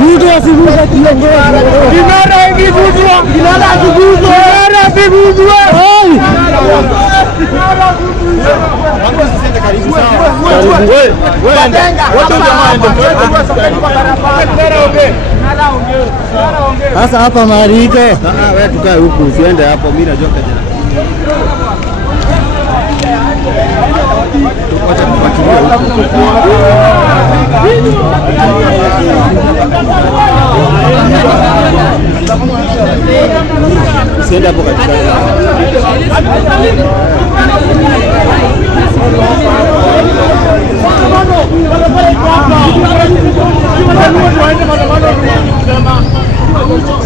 Ruto asiguze kiongozi. Kinara ikiguzwa. Kinara akiguzwa. Kinara akiguzwa. Sasa hapa mahali iko. Wewe tukae huku usiende hapo, mimi najua kaja. Tuacha kufuatilia huku. Usiende hapo katika.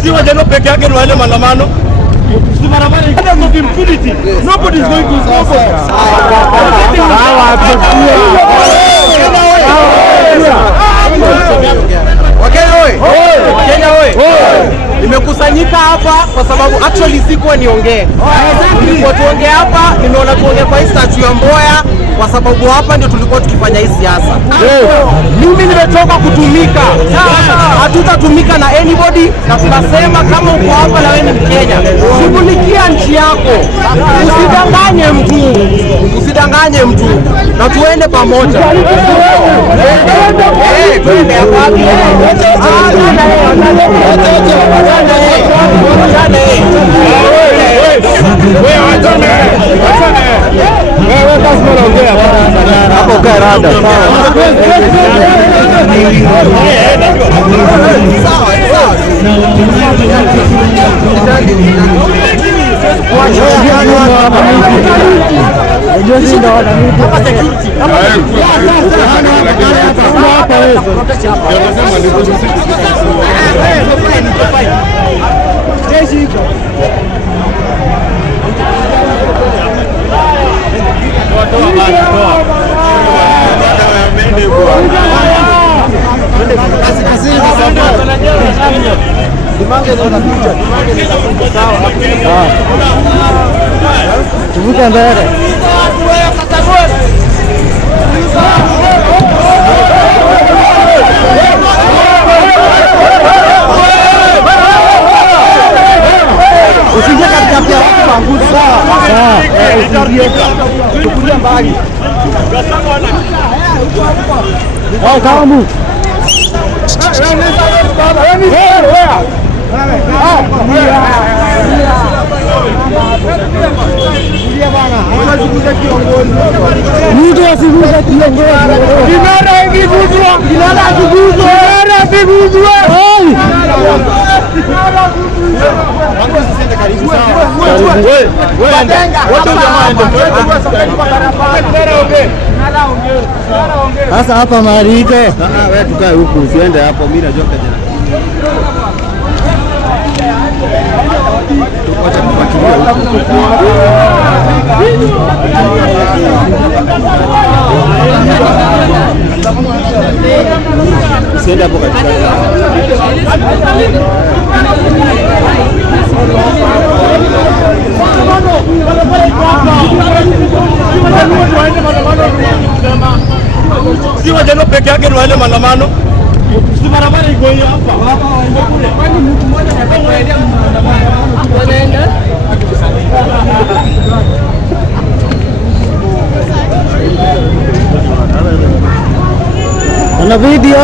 Si wajano peke yake ni wale maandamano. Si barabara iko of impunity. Nobody is going to stop us. Wakenya oi. Nimekusanyika hapa kwa sababu actually sikuwa niongee. Nilikuwa tuongee hapa, nimeona tuongee kwa hii statue ya Mboya kwa sababu hapa ndio tulikuwa tukifanya hii siasa. Mimi nimetoka kutumika. Hatutatumika na anybody na tunasema kama uko hapa na wewe ni Mkenya, shughulikia nchi yako. Usidanganye mtu. Na tuende pamoja. Tuende hapa. Tuvuke mbele. Usingie katikati ya watu wangu sawa. Usingie. Tukulia mbali. Kamu. Ruto asiguze kiongozi. Kinara ikiguzwa. Kinara akiguzwa. Kinara akiguzwa. Sasa hapa mahali iko. Wewe tukae huku usiende hapo, mimi najua kaja. Tuacha kufuatilia huku. Usiende hapo katika. Si wajano peke yake ni wale maandamano. Si barabara iko hapa. Kwani mtu mmoja anaenda maandamano. Wanaenda? Ana video.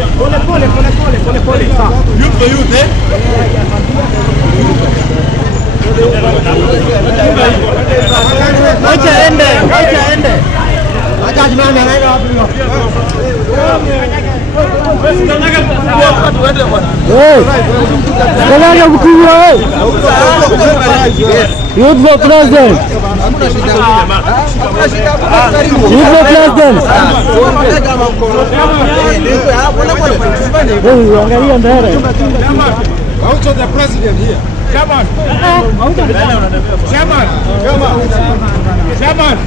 Youth for youth, eh? Wacha ende. Acha jimame Nairobi. Kalanga mkubwa wewe. Youth for president. Youth for president. Wewe angalia mbele. Out of the president here. Chairman. Chairman. Chairman.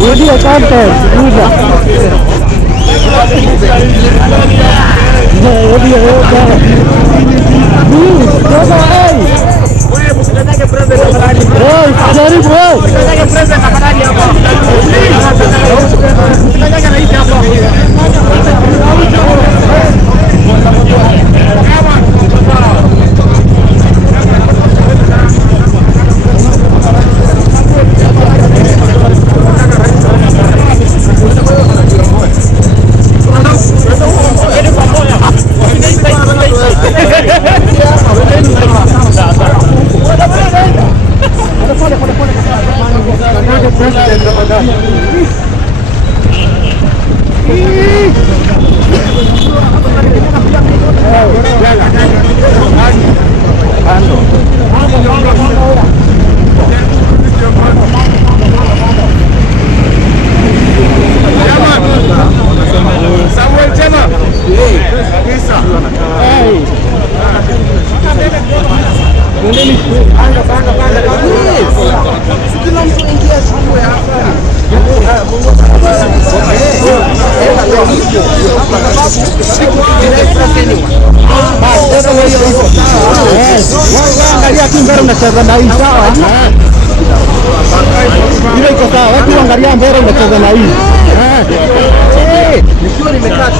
Video content, angalia tu mbele unacheza na hii sawa. Ile iko sawa. Watu angalia mbele unacheza na hii. Nikiwa nimekaa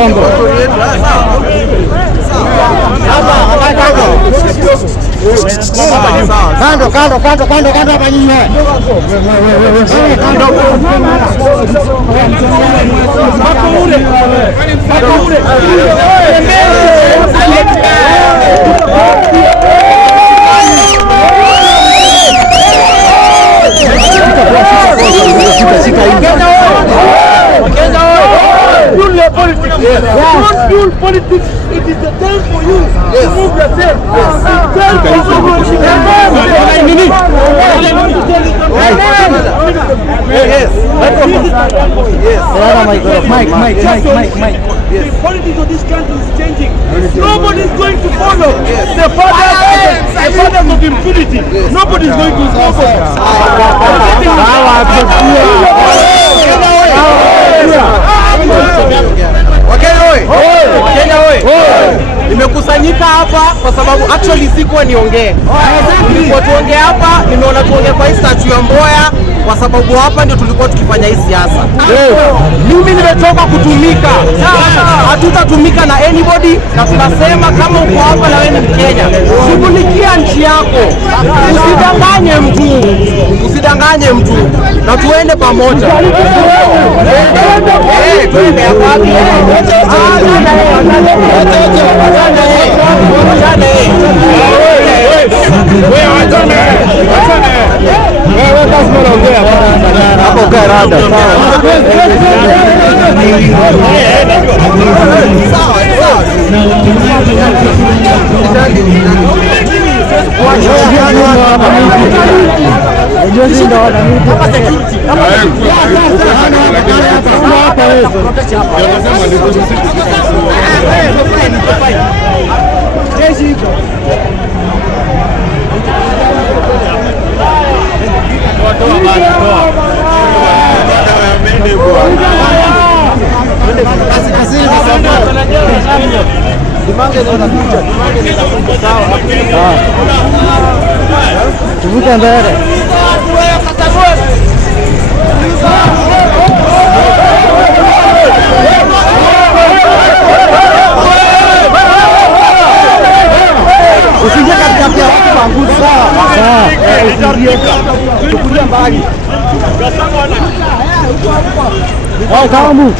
uongo. Kando hapa nyinyi. Don't fuel politics. It is the time for you to move yourself. The politics of this country is changing. Nobody is going to follow the fathers of impunity. Nobody is going to follow. Wakenya oi! Nimekusanyika hapa kwa sababu actually sikuwa niongee. Tulikuwa tuongee hapa, nimeona tuongee kwa hii statue ya Mboya kwa sababu hapa ndio tulikuwa tukifanya hii siasa. Mimi nimetoka kutumika. Hatutatumika na anybody, na tunasema kama uko hapa na wewe ni Mkenya, shughulikia nchi yako. Usidanganye mtu. Na tuende pamoja. Tuende hapa. Tuvuke mbele. Usingie katikati ya watu wangu. Sawa. Tukulia mbali. Hao kalamu.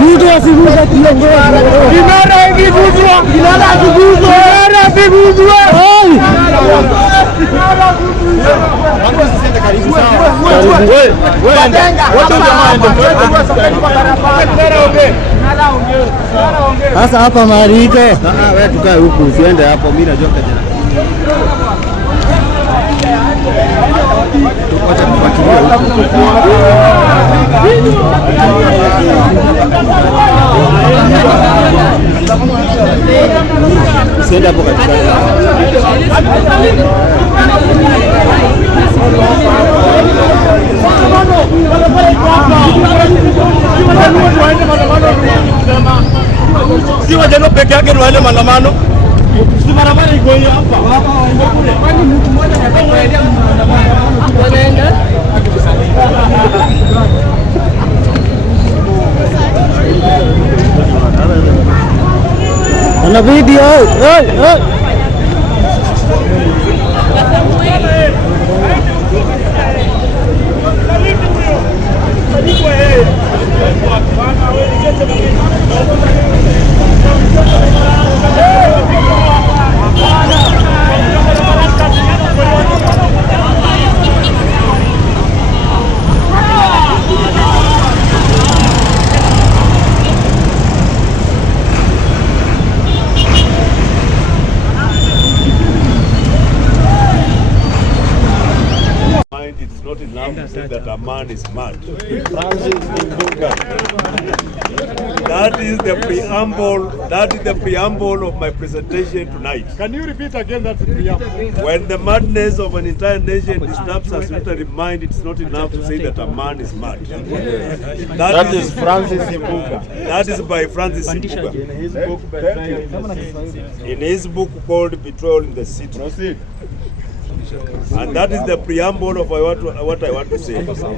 Mtu asiguze kiongozi. Kinara ikiguzwa. Sasa hapa marike. Wewe tukae huku, usiende hapo, mimi najua kijana. Tuacha tupakilie huku. Usiende hapo katika. Si wajano peke yake ndio wale maandamano. Si barabara iko hiyo hapa. Kwani mtu mmoja anataka maandamano. Wanaenda. Ana video. It's not enough to say that a man is mad. That is the preamble. That is the preamble of my presentation tonight. Can you repeat again that preamble? When the madness of an entire nation disturbs us literary mind, it's not enough to say that a man is mad. That is Francis Imbuga. That is by Francis Imbuga. In his book called Betrayal in the City. Proceed. And that is the preamble of what I want to say.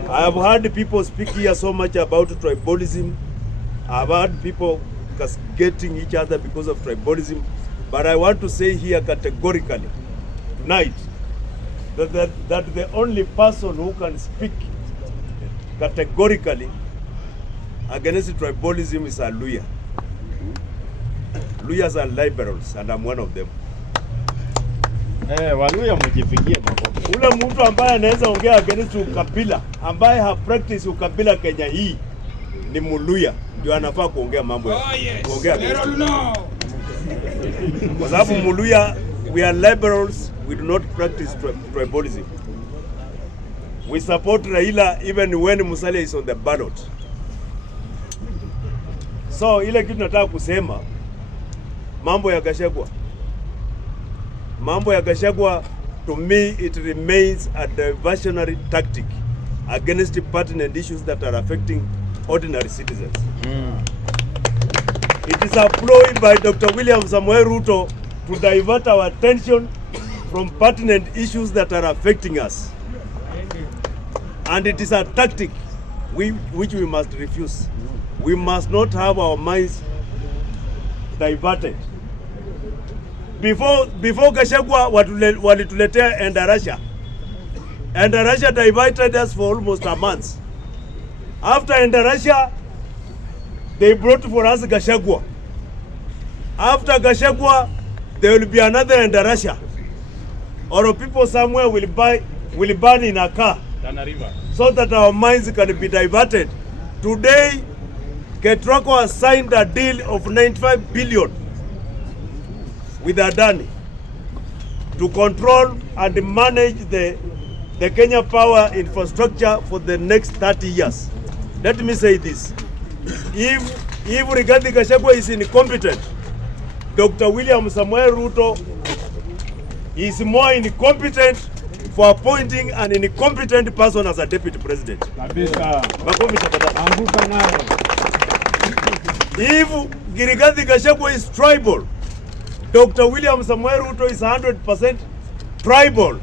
I have heard people speak here so much about tribalism. I have heard people castigating each other because of tribalism. But I want to say here categorically tonight that the only person who can speak categorically against tribalism is a Luya. Luyas are liberals, and I'm one of them. Waluya mjipigie makofi. Ule mtu ambaye anaweza ongea against ukabila, ambaye ha practice ukabila Kenya hii ni Muluya, ndio anafaa kuongea mambo ya kuongea. Kwa sababu Muluya, we are liberals, we do not practice tribalism. We support Raila even when Musalia is on the ballot. So ile kitu nataka kusema mambo ya Gachagua. Mambo ya Gachagua, to me, it remains a diversionary tactic against pertinent issues that are affecting ordinary citizens. It is a ploy by Dr. William Samoei Ruto to divert our attention from pertinent issues that are affecting us. And it is a tactic which we must refuse. We must not have our minds diverted. Before Gachagua walituletea Endarasha. Endarasha diverted us for almost a month. After Endarasha, they brought for us Gachagua. After Gachagua, there will be another Endarasha. Or people somewhere will burn in a car so that our minds can be diverted. Today, Ketrako has signed a deal of 95 billion with Adani to control and manage the Kenya power infrastructure for the next 30 years. Let me say this. If Rigathi Gachagua is incompetent, Dr. William Samoei Ruto is more incompetent for appointing an incompetent person as a deputy president. If Rigathi Gachagua is tribal, Dr. William Samoei Ruto is 100% tribal.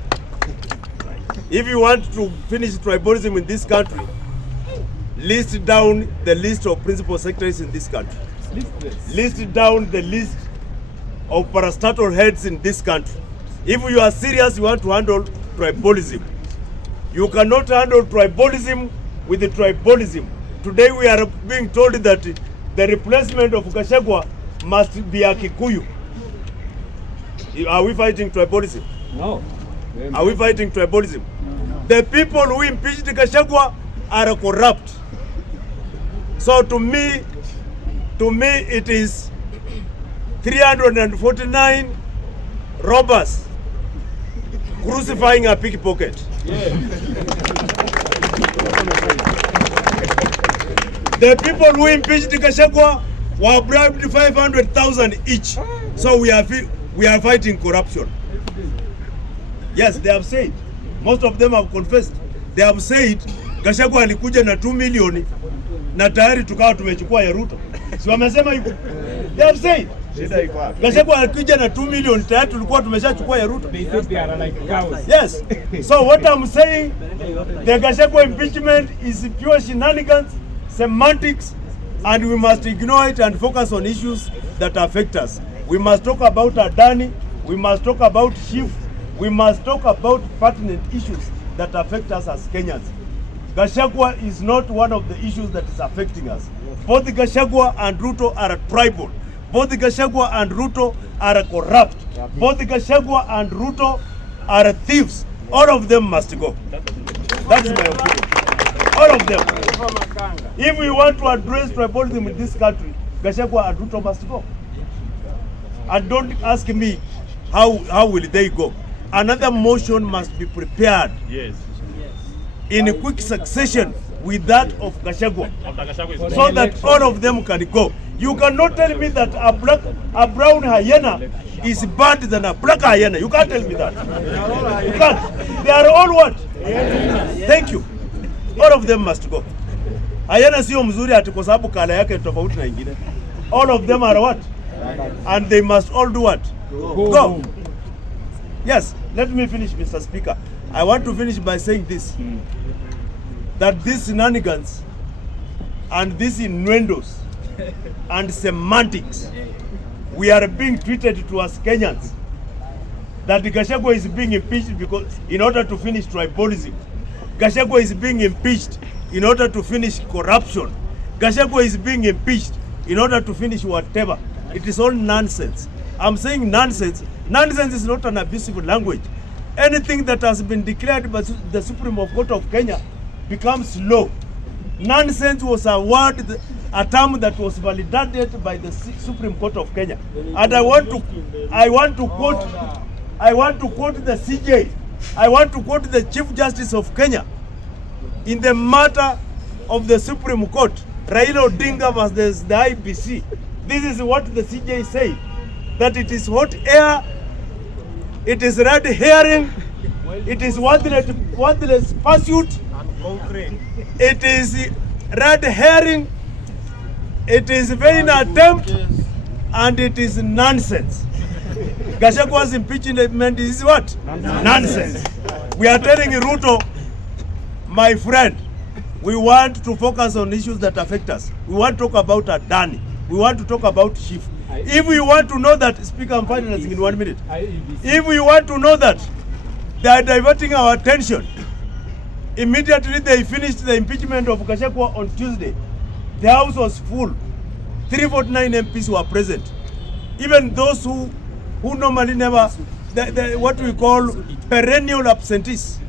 If you want to finish tribalism in this country, list down the list of principal secretaries in this country. List down the list of parastatal heads in this country. If you are serious, you want to handle tribalism. You cannot handle tribalism with the tribalism. Today we are being told that the replacement of Gachagua must be a Kikuyu. Are we fighting tribalism? No. Are we fighting tribalism? No. The people who impeached Gachagua are corrupt. So to me it is 349 robbers crucifying a pickpocket. Yeah. The people who impeached Gachagua were bribed 500,000 each. So we are fighting corruption. Yes, they have said. Most of them have confessed. They have said Gachagua alikuja na 2 million na tayari tukawa tumechukua ya Ruto. Si wamesema hivyo? They have said. Gachagua alikuja na 2 million tayari tulikuwa tumeshachukua ya Ruto. They said they are like cows. Yes. So what I'm saying, the Gachagua impeachment is pure shenanigans, semantics, and we must ignore it and focus on issues that affect us. We must talk about Adani, we must talk about Chief, we must talk about pertinent issues that affect us as Kenyans. Gachagua is not one of the issues that is affecting us. Both Gachagua and Ruto are tribal. Both Gachagua and Ruto are corrupt. Both Gachagua and Ruto are thieves. All of them must go. That's my opinion. All of them. If we want to address tribalism in this country, Gachagua and Ruto must go. And don't ask me how will they go. Another motion must be prepared. Yes. In a quick succession with that of Gachagua, so that all of them can go. You cannot tell me that a brown hyena is bad than a black hyena. You can't tell me that. You can't. They are all what? Thank you. All of them must go. Hyena sio mzuri ati kwa sababu kala yake tofauti na ingine. All of them are what? And they must all do what? Go. Yes, let me finish, Mr. Speaker. I want to finish by saying this. That these shenanigans and these innuendos and semantics, we are being treated to as Kenyans. That Gachagua is being impeached because in order to finish tribalism. Gachagua is being impeached in order to finish corruption. Gachagua is being impeached in order to finish whatever. It is all nonsense. I'm saying nonsense. Nonsense is not an abusive language. Anything that has been declared by the Supreme Court of Kenya becomes law. Nonsense was a word, a term that was validated by the Supreme Court of Kenya. And I want to quote the CJ. I want to quote the Chief Justice of Kenya in the matter of the Supreme Court, Raila Odinga versus the IBC. This is what the CJ said, that it is hot air, it is red herring, it is worthless pursuit, it is red herring, it is vain attempt, and it is nonsense. Gachagua's impeachment is what? Nonsense. We are telling Ruto, my friend, we want to focus on issues that affect us. We want to talk about Adani. We want to talk about Chief. If we want to know that, Speaker, I'm finalizing in 1 minute. If we want to know that they are diverting our attention, immediately they finished the impeachment of Gachagua on Tuesday. The House was full. 349 MPs were present. Even those who normally never, what we call perennial absentees,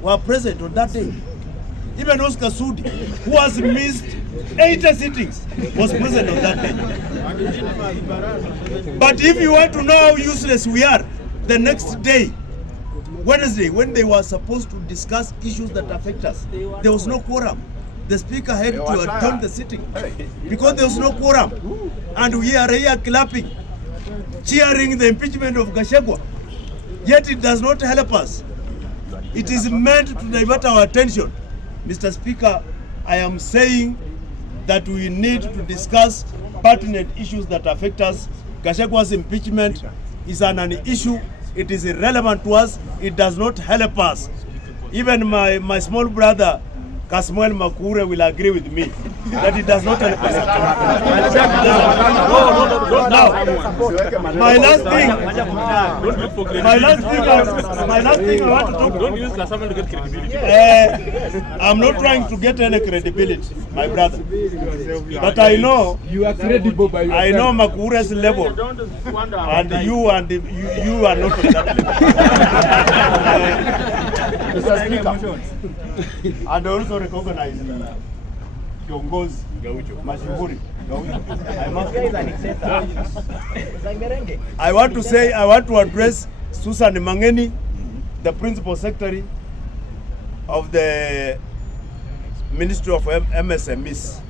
were present on that day. Even Oscar Sudi, who has missed 80 sittings, was present on that day. But if you want to know how useless we are, the next day, Wednesday, when they were supposed to discuss issues that affect us, there was no quorum. The Speaker had to adjourn the sitting because there was no quorum. And we are here clapping, cheering the impeachment of Gachagua. Yet it does not help us. It is meant to divert our attention. Mr. Speaker, I am saying that we need to discuss pertinent issues that affect us. Gachagua's impeachment is an issue. It is irrelevant to us. It does not help us. Even my small brother, Kasmuel Makure, will agree with me that it does not help us. Now, my last thing I want to talk. Don't use Kasmuel to get credibility. I'm not trying to get any credibility, my brother. But I know you are credible by yourself. I know Makure's level, and you are not on that level. Mr. Speaker, and also recognize kiongozi mashuhuri. I want to address Susan Mangeni, the Principal Secretary of the Ministry of MSMEs.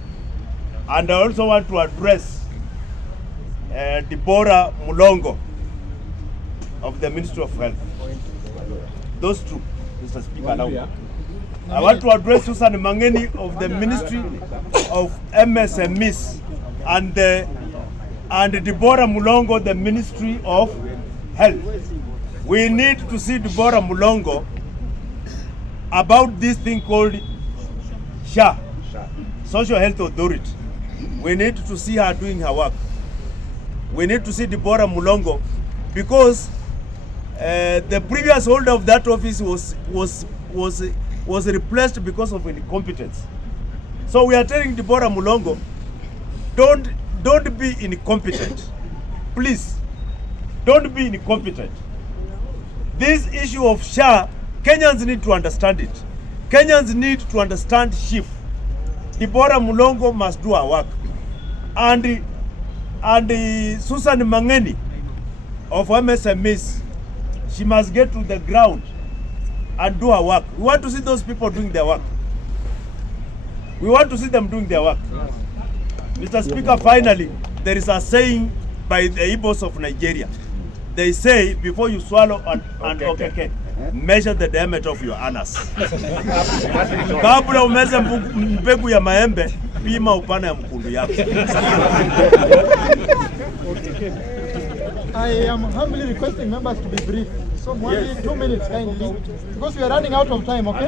And I also want to address Deborah Mulongo of the Ministry of Health. Those two, Mr. Speaker, now. I want to address Susan Mangeni of the Ministry of MSMEs and Deborah Mulongo, the Ministry of Health. We need to see Deborah Mulongo about this thing called SHA, Social Health Authority. We need to see her doing her work. We need to see Deborah Mulongo because the previous holder of that office was replaced because of incompetence. So we are telling Deborah Mulongo, don't be incompetent. Please, don't be incompetent. This issue of SHA, Kenyans need to understand it. Kenyans need to understand SHIF. Deborah Mulongo must do her work. And Susan Mangeni of MSMEs, she must get to the ground and do her work. We want to see those people doing their work. We want to see them doing their work. Mr. Speaker, finally, there is a saying by the Igbos of Nigeria. They say, before you swallow an measure the diameter of your anus. Kabla umeze mbegu ya maembe, pima upana ya mkundu yako. I am humbly requesting members to be brief. So, 2 minutes kindly, because we are running out of time, okay?